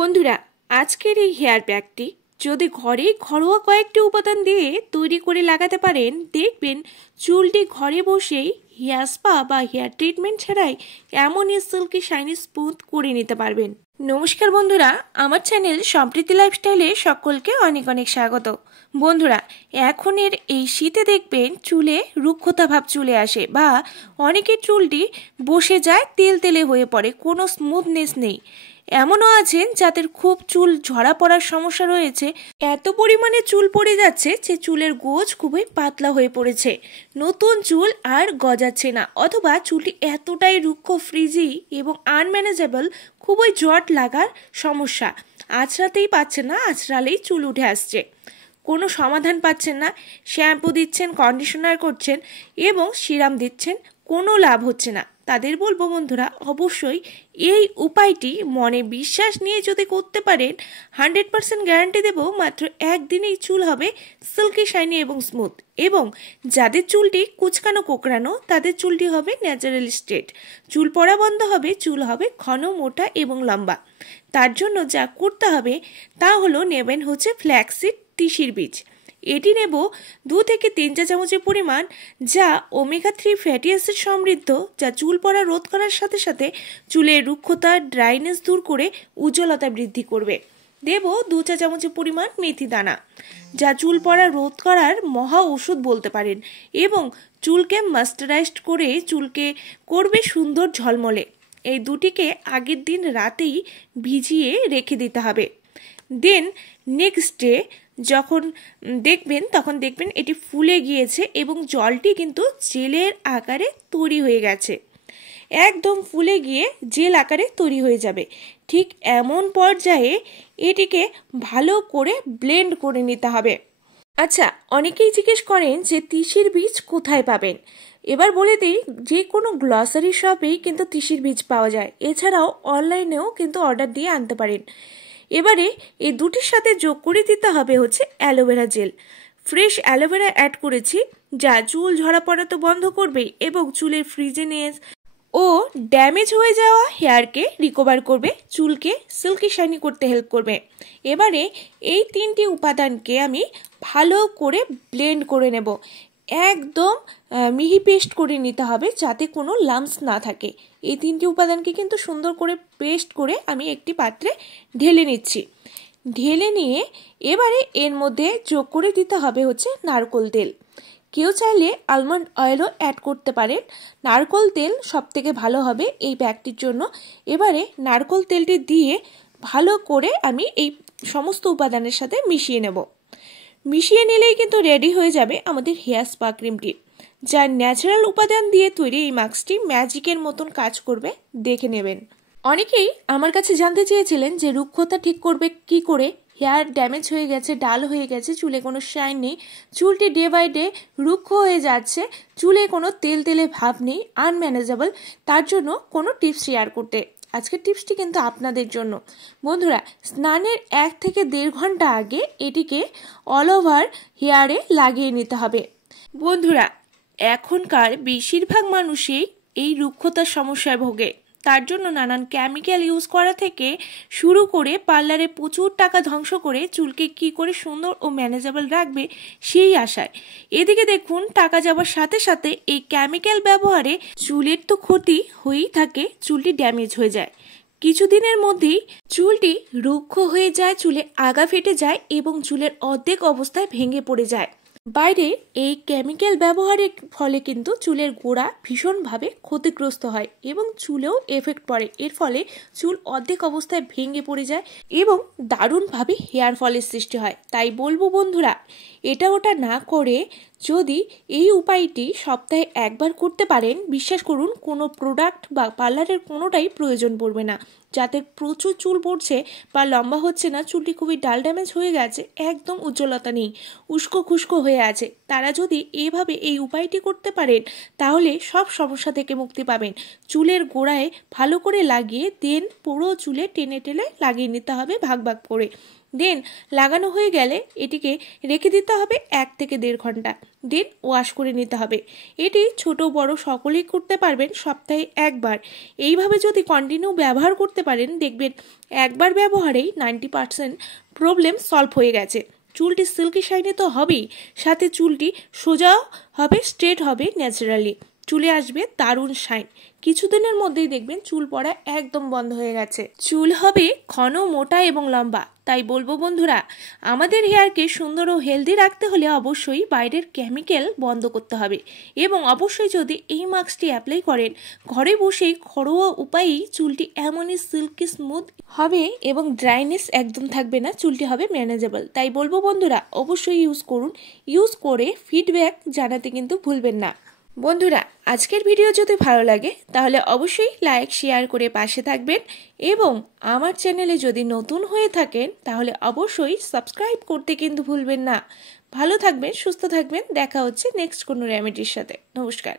বন্ধুরা, আজকের এই হেয়ার প্যাকটি যদি ঘরে ঘরোয়া কয়েকটি উপাদান দিয়ে তৈরি করে লাগাতে পারেন, দেখবেন চুলটি ঘরে বসেই হেয়ার স্পা বা হেয়ার ট্রিটমেন্ট ছাড়াই এমনই সিল্কি শাইনি স্মুথ করে নিতে পারবেন। নমস্কার বন্ধুরা, আমার চ্যানেল সম্প্রীতি লাইফস্টাইলে সকলকে অনেক অনেক স্বাগত। বন্ধুরা, এখনের এই শীতে দেখবেন চুলে রুক্ষতা ভাব চলে আসে বা অনেকের চুলটি বসে যায়, তেলতেলে হয়ে পড়ে, কোনো স্মুথনেস নেই। এমনও আছেন যাদের খুব চুল ঝরা পড়ার সমস্যা রয়েছে, এত পরিমাণে চুল পড়ে যাচ্ছে যে চুলের গোজ খুবই পাতলা হয়ে পড়েছে, নতুন চুল আর গজাচ্ছে না, অথবা চুলটি এতটাই রুক্ষ, ফ্রিজি এবং আনম্যানেজেবল, খুবই জট লাগার সমস্যা। আঁচড়াতেই পাচ্ছেন না, আঁচড়ালেই চুল উঠে আসছে, কোনো সমাধান পাচ্ছেন না। শ্যাম্পু দিচ্ছেন, কন্ডিশনার করছেন এবং সিরাম দিচ্ছেন, কোনো লাভ হচ্ছে না। তাদের বলবো বন্ধুরা, অবশ্যই এই উপায়টি মনে বিশ্বাস নিয়ে যদি করতে পারেন, 100% গ্যারান্টি দেব মাত্র একদিনেই চুল হবে সিল্কি শাইনি এবং স্মুথ। এবং যাদের চুলটি কুচকানো কোকড়ানো, তাদের চুলটি হবে ন্যাচারাল স্ট্রেট, চুল পড়া বন্ধ হবে, চুল হবে ঘন, মোটা এবং লম্বা। তার জন্য যা করতে হবে তা হলো, নেবেন হচ্ছে ফ্ল্যাক্সিড তিসির বীজ। এটি নেব 2 থেকে 3 চা চামচের পরিমাণ, যা ওমেগা 3 ফ্যাটি অ্যাসিড সমৃদ্ধ, যা চুল পড়া রোধ করার সাথে সাথে চুলের রুক্ষতা, ড্রাইনেস দূর করে উজ্জ্বলতা বৃদ্ধি করবে। দেব 2 চা চামচের পরিমাণ মেথি দানা, যা চুল পড়া রোধ করার মহা ওষুধ বলতে পারেন, এবং চুলকে ময়েশ্চারাইজড করে চুলকে করবে সুন্দর ঝলমলে। এই দুটিকে আগের দিন রাতেই ভিজিয়ে রেখে দিতে হবে। দেন নেক্সট ডে যখন তখন দেখবেন এটি ফুলে গিয়েছে এবং জলটি কিন্তু জেলের আকারে তৈরি হয়ে গেছে, একদম ফুলে গিয়ে জেল আকারে তৈরি হয়ে যাবে। ঠিক এমন পর্যায়ে এটিকে ভালো করে ব্লেন্ড করে নিতে হবে। আচ্ছা, অনেকেই জিজ্ঞেস করেন যে তিসির বীজ কোথায় পাবেন। এবার বলে দিই, যে কোনো গ্লসারি শপেই কিন্তু তিসির বীজ পাওয়া যায়, এছাড়াও অনলাইনেও কিন্তু অর্ডার দিয়ে আনতে পারেন। এবারে এই দুটির সাথে যোগ করে দিতে হবে হচ্ছে aloe vera gel. Fresh aloe vera add করেছি, যা চুল ঝরা পড়া তো বন্ধ করবে এবং চুলের ফ্রিজিনেস ও ড্যামেজ হয়ে যাওয়া হেয়ারকে রিকভার করবে, চুলকে সিল্কি শাইনি করতে হেল্প করবে। এবারে এই 3টি উপাদানকে আমি ভালো করে ব্লেন্ড করে নেব, একদম মিহি পেস্ট করে নিতে হবে, যাতে কোনো লাম্পস না থাকে। এই 3টি উপাদানকে কিন্তু সুন্দর করে পেস্ট করে আমি একটি পাত্রে ঢেলে নিচ্ছি। ঢেলে নিয়ে এবারে এর মধ্যে যোগ করে দিতে হবে হচ্ছে নারকেল তেল। কেউ চাইলে আলমন্ড অয়েলও অ্যাড করতে পারেন, নারকেল তেল সবথেকে ভালো হবে এই প্যাকটির জন্য। এবারে নারকেল তেলটি দিয়ে ভালো করে আমি এই সমস্ত উপাদানের সাথে মিশিয়ে নেব। মিশিয়ে নিলেই কিন্তু রেডি হয়ে যাবে আমাদের হেয়ার স্পা ক্রিমটি, যা ন্যাচারাল উপাদান দিয়ে তৈরি। এই মাস্কটি ম্যাজিকের মতন কাজ করবে, দেখে নেবেন। অনেকেই আমার কাছে জানতে চেয়েছিলেন যে রুক্ষতা ঠিক করবে কি করে, হেয়ার ড্যামেজ হয়ে গেছে, ডাল হয়ে গেছে, চুলে কোনো শাইন নেই, চুলটি ডে বাই ডে রুক্ষ হয়ে যাচ্ছে, চুলে কোনো তেল তেলে ভাব নেই, আনম্যানেজেবল, তার জন্য কোনো টিপস শেয়ার করতে। আজকের টিপসটি কিন্তু আপনাদের জন্য। বন্ধুরা, স্নানের 1 থেকে 1.5 ঘন্টা আগে এটিকে অল ওভার হেয়ারে লাগিয়ে নিতে হবে। বন্ধুরা, এখনকার বেশিরভাগ মানুষই এই রুক্ষতার সমস্যায় ভোগে, তার জন্য নানান কেমিক্যাল ইউজ করা থেকে শুরু করে পার্লারে প্রচুর টাকা ধ্বংস করে চুলকে কি করে সুন্দর ও ম্যানেজেবল রাখবে সেই আশায়। এদিকে দেখুন, টাকা যাওয়ার সাথে সাথে এই কেমিক্যাল ব্যবহারে চুলের তো ক্ষতি হয়েই থাকে, চুলটি ড্যামেজ হয়ে যায়, কিছুদিনের মধ্যেই চুলটি রুক্ষ হয়ে যায়, চুলে আগা ফেটে যায় এবং চুলের অর্ধেক অবস্থায় ভেঙে পড়ে যায়। বাইরে এই কেমিক্যাল ব্যবহারের ফলে কিন্তু চুলের গোড়া ভীষণভাবে ক্ষতিগ্রস্ত হয় এবং চুলেও এফেক্ট পড়ে। এর ফলে চুল অর্ধেক অবস্থায় ভেঙে পড়ে যায় এবং দারুণভাবে হেয়ার ফলের সৃষ্টি হয়। তাই বলবো বন্ধুরা, এটা ওটা না করে যদি এই উপায়টি সপ্তাহে 1 বার করতে পারেন, বিশ্বাস করুন কোনো প্রোডাক্ট বা পার্লারের কোনোটাই প্রয়োজন পড়বে না। যাদের প্রচুর চুল পড়ছে বা লম্বা হচ্ছে না, চুলটি খুবই ডাল ড্যামেজ হয়ে গেছে, একদম উজ্জ্বলতা নেই, উস্কো খুস্কো হয়ে আছে, তারা যদি এভাবে এই উপায়টি করতে পারেন তাহলে সব সমস্যা থেকে মুক্তি পাবেন। চুলের গোড়ায় ভালো করে লাগিয়ে দেন পুরো চুলে টেনে টেনে লাগিয়ে নিতে হবে ভাগ ভাগ করে। দেন লাগানো হয়ে গেলে এটিকে রেখে দিতে হবে 1 থেকে 1.5 ঘন্টা। দেন ওয়াশ করে নিতে হবে। এটি ছোট বড় সকলেই করতে পারবেন সপ্তাহে একবার। এইভাবে যদি কন্টিনিউ ব্যবহার করতে পারেন দেখবেন একবার ব্যবহারেই 90% প্রবলেম সলভ হয়ে গেছে। চুলটি সিল্কি শাইনি তো হবেই, সাথে চুলটি সোজাও হবে, স্ট্রেট হবে ন্যাচারালি। চুলে আসবে দারুণ শাইন। কিছুদিনের মধ্যেই দেখবেন চুল পড়া একদম বন্ধ হয়ে গেছে। চুল হবে ঘন, মোটা এবং লম্বা। তাই বলবো বন্ধুরা, আমাদের হেয়ারকে সুন্দর ও হেলদি রাখতে হলে অবশ্যই বাইরের কেমিক্যাল বন্ধ করতে হবে এবং অবশ্যই যদি এই মাস্কটি অ্যাপ্লাই করেন ঘরে বসেই ঘরোয়া উপায়েই চুলটি এমনই সিল্কি স্মুথ হবে এবং ড্রাইনেস একদম থাকবে না, চুলটি হবে ম্যানেজেবল। তাই বলবো বন্ধুরা অবশ্যই ইউজ করুন। ইউজ করে ফিডব্যাক জানাতে কিন্তু ভুলবেন না। বন্ধুরা আজকের ভিডিও যদি ভালো লাগে তাহলে অবশ্যই লাইক শেয়ার করে পাশে থাকবেন এবং আমার চ্যানেলে যদি নতুন হয়ে থাকেন তাহলে অবশ্যই সাবস্ক্রাইব করতে কিন্তু ভুলবেন না। ভালো থাকবেন, সুস্থ থাকবেন। দেখা হচ্ছে নেক্সট কোনো রেমেডির সাথে। নমস্কার।